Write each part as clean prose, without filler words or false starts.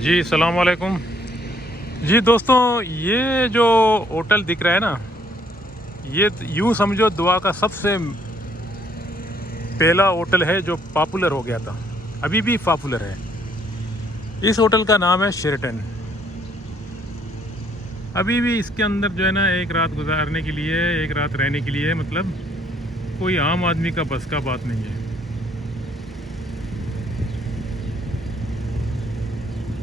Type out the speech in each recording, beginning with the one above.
जी सलाम वालेकुम। जी दोस्तों, ये जो होटल दिख रहा है ना, ये यूँ समझो दुआ का सबसे पहला होटल है जो पॉपुलर हो गया था, अभी भी पॉपुलर है। इस होटल का नाम है शेरेटन। अभी भी इसके अंदर जो है ना, एक रात गुजारने के लिए, एक रात रहने के लिए, मतलब कोई आम आदमी का बस का बात नहीं है।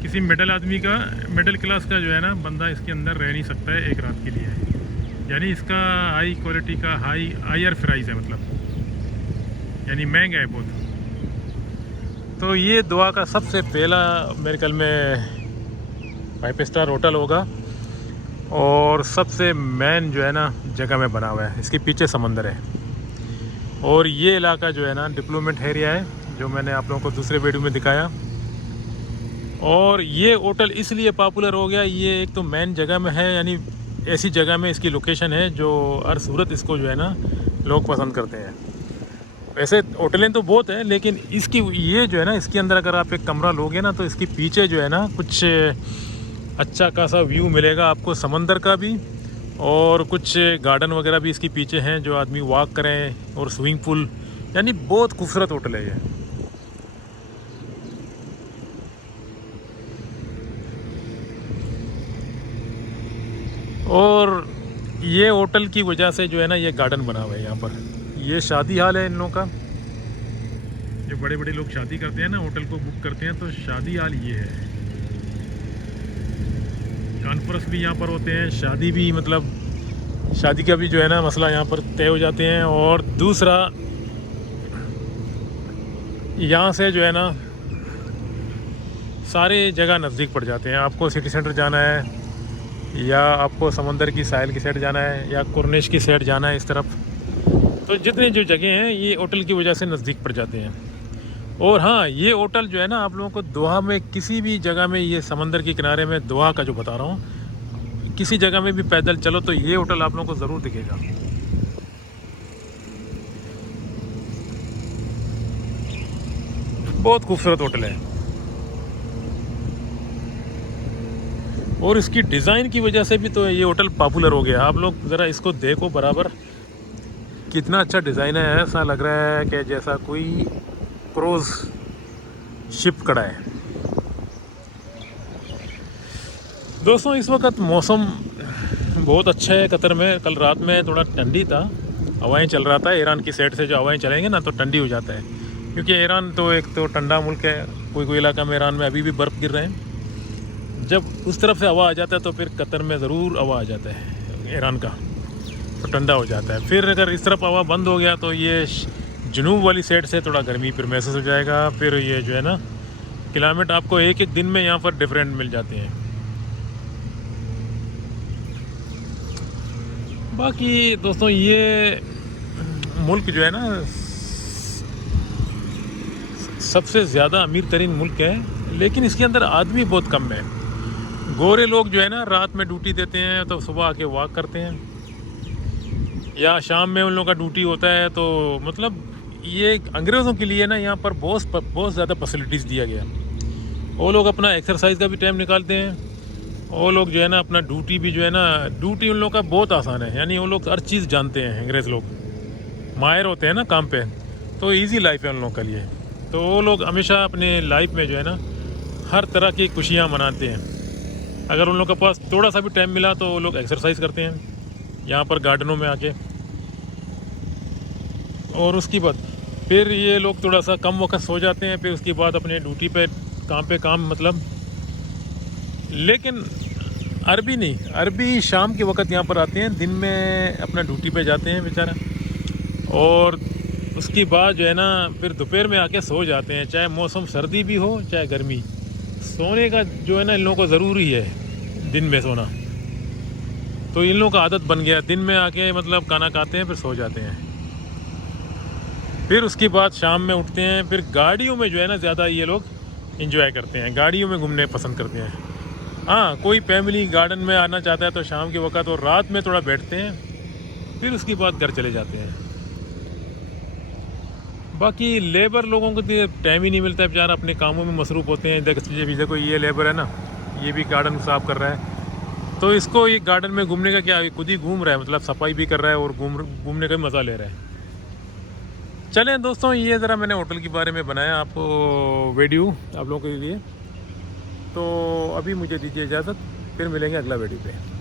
किसी मिडिल क्लास का जो है ना बंदा इसके अंदर रह नहीं सकता है एक रात के लिए। यानी इसका हाई क्वालिटी का हायर प्राइस है, मतलब यानी महंगा है बहुत। तो ये दुआ का सबसे पहला मेरे ख्याल में 5 स्टार होटल होगा, और सबसे मेन जो है ना जगह में बना हुआ है। इसके पीछे समंदर है, और ये इलाका जो है ना डेवलपमेंट एरिया है, जो मैंने आप लोगों को दूसरे वीडियो में दिखाया। और ये होटल इसलिए पॉपुलर हो गया, ये एक तो मेन जगह में है, यानी ऐसी जगह में इसकी लोकेशन है जो हर सूरत इसको जो है ना लोग पसंद करते हैं। वैसे होटलें तो बहुत हैं, लेकिन इसकी ये जो है ना, इसके अंदर अगर आप एक कमरा लोगे ना, तो इसके पीछे जो है ना कुछ अच्छा खासा व्यू मिलेगा आपको समंदर का भी, और कुछ गार्डन वगैरह भी इसके पीछे हैं जो आदमी वॉक करें, और स्विमिंग पूल। यानी बहुत खूबसूरत होटल है ये। और ये होटल की वजह से जो है ना ये गार्डन बना हुआ है यहाँ पर। ये शादी हाल है इन लोगों का, जो बड़े बड़े लोग शादी करते हैं ना, होटल को बुक करते हैं, तो शादी हाल ये है। कॉन्फ्रेंस भी यहाँ पर होते हैं, शादी भी, मतलब शादी का भी जो है ना मसला यहाँ पर तय हो जाते हैं। और दूसरा, यहाँ से जो है ना सारे जगह नज़दीक पड़ जाते हैं। आपको सिटी सेंटर जाना है, या आपको समंदर की साहिल की साइड जाना है, या कुर्निश की साइड जाना है इस तरफ, तो जितनी जो जगह हैं ये होटल की वजह से नज़दीक पड़ जाते हैं। और हाँ, ये होटल जो है ना आप लोगों को दोहा में किसी भी जगह में, ये समंदर के किनारे में दोहा का जो बता रहा हूँ, किसी जगह में भी पैदल चलो तो ये होटल आप लोगों को ज़रूर दिखेगा। बहुत खूबसूरत होटल है, और इसकी डिज़ाइन की वजह से भी तो ये होटल पॉपुलर हो गया। आप लोग ज़रा इसको देखो बराबर, कितना अच्छा डिज़ाइन है। ऐसा लग रहा है कि जैसा कोई क्रूज़ शिप खड़ा है। दोस्तों, इस वक्त मौसम बहुत अच्छा है कतर में। कल रात में थोड़ा ठंडी था, हवाएं चल रहा था। ईरान की साइड से जो हवाएं चलेंगे ना तो ठंडी हो जाता है, क्योंकि ईरान तो एक तो ठंडा मुल्क है। कोई इलाका में ईरान में अभी भी बर्फ़ गिर रहे हैं। जब उस तरफ से हवा आ जाता है तो फिर कतर में ज़रूर हवा आ जाता है ईरान का, तो ठंडा हो जाता है। फिर अगर इस तरफ हवा बंद हो गया तो ये जुनूब वाली साइड से थोड़ा गर्मी फिर महसूस हो जाएगा। फिर ये जो है ना क्लाइमेट आपको एक एक दिन में यहाँ पर डिफरेंट मिल जाते हैं। बाकी दोस्तों, ये मुल्क जो है ना सबसे ज़्यादा अमीर तरीन मुल्क है, लेकिन इसके अंदर आदमी बहुत कम है। गोरे लोग जो है ना रात में ड्यूटी देते हैं, तो सुबह आके वॉक करते हैं, या शाम में उन लोगों का ड्यूटी होता है। तो मतलब ये अंग्रेज़ों के लिए ना यहाँ पर बहुत ज़्यादा फैसिलिटीज़ दिया गया। वो लोग अपना एक्सरसाइज का भी टाइम निकालते हैं। वो लोग जो है ना अपना ड्यूटी भी जो है ना, ड्यूटी उन लोगों का बहुत आसान है। यानी वो लोग हर चीज़ जानते हैं, अंग्रेज़ लोग माहिर होते हैं ना काम पे, तो इजी लाइफ है उन लोगों के लिए। तो वो लोग हमेशा अपने लाइफ में जो है ना हर तरह की खुशियाँ मनाते हैं। अगर उन लोगों के पास थोड़ा सा भी टाइम मिला तो वो लोग एक्सरसाइज करते हैं यहाँ पर गार्डनों में आके। और उसके बाद फिर ये लोग थोड़ा सा कम वक्त सो जाते हैं, फिर उसके बाद अपने ड्यूटी पे काम मतलब। लेकिन अरबी नहीं, अरबी शाम के वक्त यहाँ पर आते हैं, दिन में अपना ड्यूटी पे जाते हैं बेचारा। और उसके बाद जो है ना फिर दोपहर में आके सो जाते हैं, चाहे मौसम सर्दी भी हो चाहे गर्मी। सोने का जो है ना इन लोगों को ज़रूरी है, दिन में सोना। तो इन लोगों का आदत बन गया, दिन में आके मतलब खाना खाते हैं फिर सो जाते हैं। फिर उसके बाद शाम में उठते हैं, फिर गाड़ियों में जो है ना ज़्यादा ये लोग एंजॉय करते हैं, गाड़ियों में घूमने पसंद करते हैं। हाँ, कोई फैमिली गार्डन में आना चाहता है तो शाम के वक्त और रात में थोड़ा बैठते हैं, फिर उसके बाद घर चले जाते हैं। बाकी लेबर लोगों को तो टाइम ही नहीं मिलता है, बेचारा अपने कामों में मसरूफ़ होते हैं। देखो ये लेबर है ना, ये भी गार्डन साफ़ कर रहा है। तो इसको ये गार्डन में घूमने का क्या, खुद ही घूम रहा है, मतलब सफाई भी कर रहा है और घूमने का भी मज़ा ले रहा है। चलें दोस्तों, ये ज़रा मैंने होटल के बारे में बनाया आपको वीडियो आप लोगों के लिए। तो अभी मुझे दीजिए इजाज़त, फिर मिलेंगे अगला वीडियो पे।